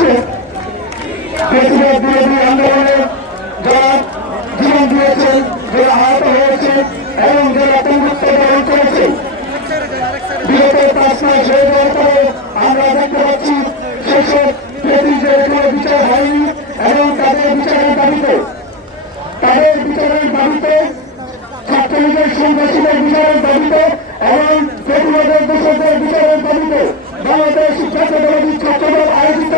মাসে প্রেসিডেন্ট বিরোধী আন্দোলনে যারা জীবন দিয়েছে, যারা আহত হয়েছে এবং যারা পঙ্গুত্ব বরণ করেছে, বিগত 5 মাস হয়ে যাওয়ার পরে আমরা দেখতে পাচ্ছি সেসব ব্যক্তিদের কোনো বিচার হয়নি এবং তাদের বিচারের দাবিতে ছাত্রলীগের সন্ত্রাসীদের বিচারের দাবিতে এবং প্রতিবাদের দোষকদের বিচারের দাবিতে বাংলাদেশ জাতীয়তাবাদী ছাত্রদল আয়োজিত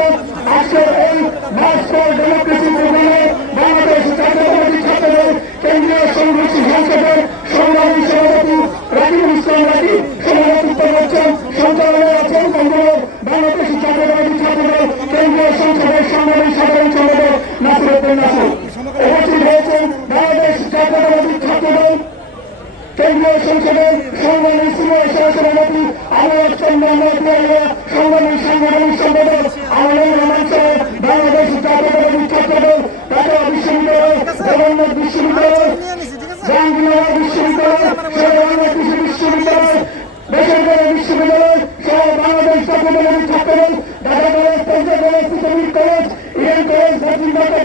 আজকের এই মার্চ ফর ডেমোক্রেসি প্রোগ্রামে বাংলাদেশ জাতীয়তাবাদী ছাত্রদল কেন্দ্রীয় সংঘর্ষ সংসদের সংগ্রামী সভাপতি রাকিবুল ইসলাম রাকিব সভাপতিত্ব করছেন। সঞ্চালনায় আছেন বাংলাদেশ জাতীয়তাবাদী ছাত্রদল কেন্দ্রীয় সংসদের সংগ্রামী সাধারণ সম্পাদক নাসিরউদ্দিন নাসির। উপস্থিত হয়েছেন বাংলাদেশ জাতীয়তাবাদী ছাত্রদল কেন্দ্রীয় সংসদের সংগ্রামী সিনিয়র সহসভাপতি আনোয়ার চন্দ্র মহোদয়, সংগ্রামী সাংগঠনিক সম্পাদক আনোয়ার রহমান সাহেব, বাংলাদেশ জাতীয়তাবাদী ছাত্রদল ঢাকা বিশ্ববিদ্যালয়, জগন্নাথ বিশ্ববিদ্যালয়, জাহাঙ্গীরনগর বিশ্ববিদ্যালয়, শেরেবাংলা কৃষি বিশ্ববিদ্যালয়, বেসরকারি বিশ্ববিদ্যালয় সহ বাংলাদেশ জাতীয়তাবাদী ছাত্রদল, ঢাকা কলেজ, পঞ্চায়েত কলেজ, পিতামির কলেজ, ইডেন কলেজ, দক্ষিণ ঢাকা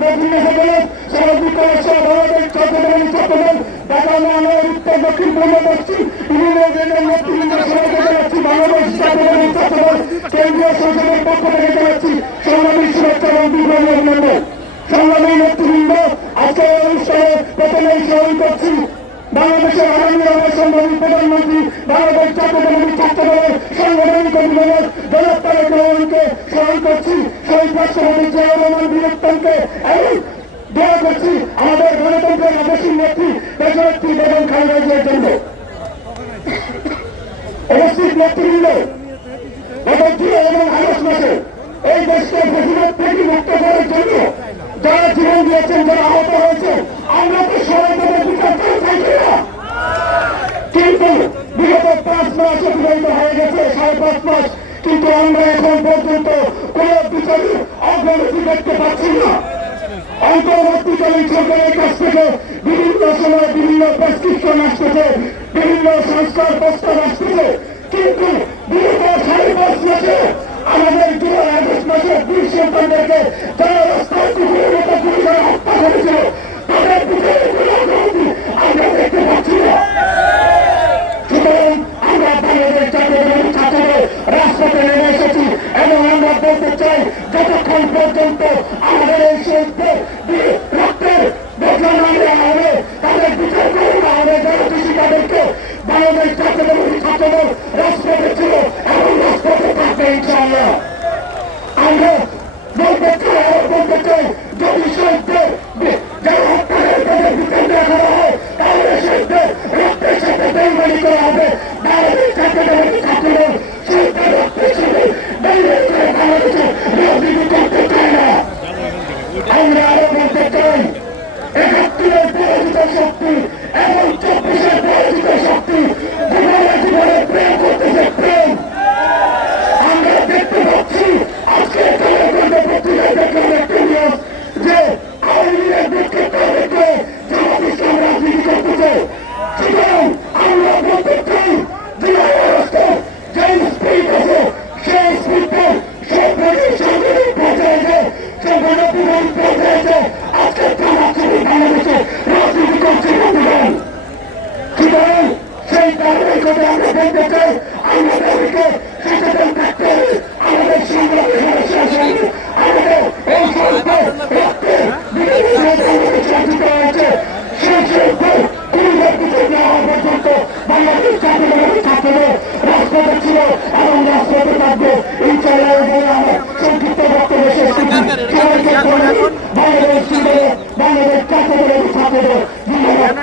কলেজ, সমাজবিদ কলেজ সহ বাংলাদেশ জাতীয়তাবাদী ছাত্রদল ঢাকা মহানগর উত্তর দক্ষিণ পূর্ব পশ্চিম বিভিন্ন জেলার নেতৃবৃন্দ সবাইকে জানাচ্ছি বাংলাদেশ জাতীয়তাবাদী ছাত্রদল কেন্দ্রীয় সংসদের পক্ষ থেকে জানাচ্ছি সংগ্রামী শুভেচ্ছা এবং বিপ্লবী অভিনন্দন। সংগ্রামী নেতৃবৃন্দ, আজকের অনুষ্ঠানে প্রথমেই স্মরণ করছি বাংলাদেশের আগামী সম্ভাবী প্রধানমন্ত্রী বাংলাদেশ জাতীয়তাবাদী ছাত্রদলের সাংগঠনিক অভিভাবক জনাব তারেক রহমানকে স্মরণ করছি, শহীদ রাষ্ট্রপতি জিয়াউর রহমান বীরত্তমকে এবং দোয়া করছি আমাদের গণতন্ত্রের আদর্শী নেত্রী দেশনেত্রী বেগম খালেদা জিয়ার জন্য। উপস্থিত নেতৃবৃন্দ, গত জুলাই এবং আগস্ট মাসে এই দেশকে ফ্যাসিবাদ থেকে মুক্ত করার জন্য যারা জীবন দিয়েছেন, যারা আহত হয়েছেন, আমরা তো সবাই তাদের বিচার চাইছি না। কিন্তু বিগত 5 মাস অতিবাহিত হয়ে গেছে, 5.5 মাস, কিন্তু আমরা এখন পর্যন্ত কোন বিচারের অগ্রগতি দেখতে পাচ্ছি না। অন্তর্বর্তীকালীন সরকারের কাছ থেকে বিভিন্ন সময় বিভিন্ন প্রেসক্রিপশন আসতেছে, বিভিন্ন সংস্কার প্রস্তাব আসতেছে, কিন্তু বিগত 5.5 মাসে আমাদের জুলাই আগস্ট মাসে বীর সন্তানদেরকে যারা রাস্তায় কুকুরের মতো পুলিশের হত্যা করেছিল তাদের বিচারের কোনো অগ্রগতি আমরা দেখতে পাচ্ছি না। সুতরাং আমরা বাংলাদেশ জাতীয়তাবাদী ছাত্রদল রাজপথে নেমে এসেছি এবং আমরা বলতে চাই যতক্ষণ পর্যন্ত আমাদের এই শহীদদের রক্তের বদলা না নেওয়া হবে, তাদের বিচার করে না হবে, যারা খুশি তাদেরকে বাংলাদেশ জাতীয়তাবাদী ছাত্রদল রাজপথে ছিল এবং রাজপথে থাকবে ইনশাআল্লাহ। আমরা বলতে চাই যদি শহীদদের যারা হত্যা করে তাদের বিচার দেওয়া হয় তাহলে শহীদদের রক্তের সাথে বেইমানি করা হবে। বাংলাদেশ জাতীয়তাবাদী ছাত্রদল শহীদদের রক্তের সাথে বেইমানি করে বাংলাদেশে রাজনীতি করতে চায় না। আমরা আরো বলতে চাই 71-এর পরাজিত শক্তি এবং 24-এর পরাজিত শক্তি জীবনে প্রেম করতেছে, প্রেম আমরা দেখতে পাচ্ছি। আজকে পত্রিকায় দেখলাম একটি নিউজ যে আওয়ামী লীগের বিক্ষিপ্তদেরকে জামাত ইসলাম রাজনীতি করতেছে। সুতরাং আমরা বলতে চাই জুলাই আগস্টের যে স্পিড আছে সেই স্পিডের সেই সাংগঠনিক পর্যায়ে সে গণপ্রধান পর্যায়ে আজকে জামাতকে বাংলাদেশে রাজনীতি করছে বন্ধুগণ। সুতরাং সেই কারণেই করে আমরা বলতে চাই আমরা তাদেরকে সচেতন থাকতে হবে। আমাদের সংগ্রামী সমস্যা আছে, আমাদের এই সংস্থার রক্তে বিরোধী হয়েছে সেই সংস্থার পুরুষের বিচার না হওয়া পর্যন্ত বাংলাদেশ জাতীয়তাবাদী ছাত্রদল রাজপথে ছিল এবং রাজপথে থাকবে ইনশাআল্লাহ। আমার সংক্ষিপ্ত বক্তব্য শেষ করছি। বাংলাদেশ জাতীয়তাবাদী ছাত্রদল জিন্দাবাদ।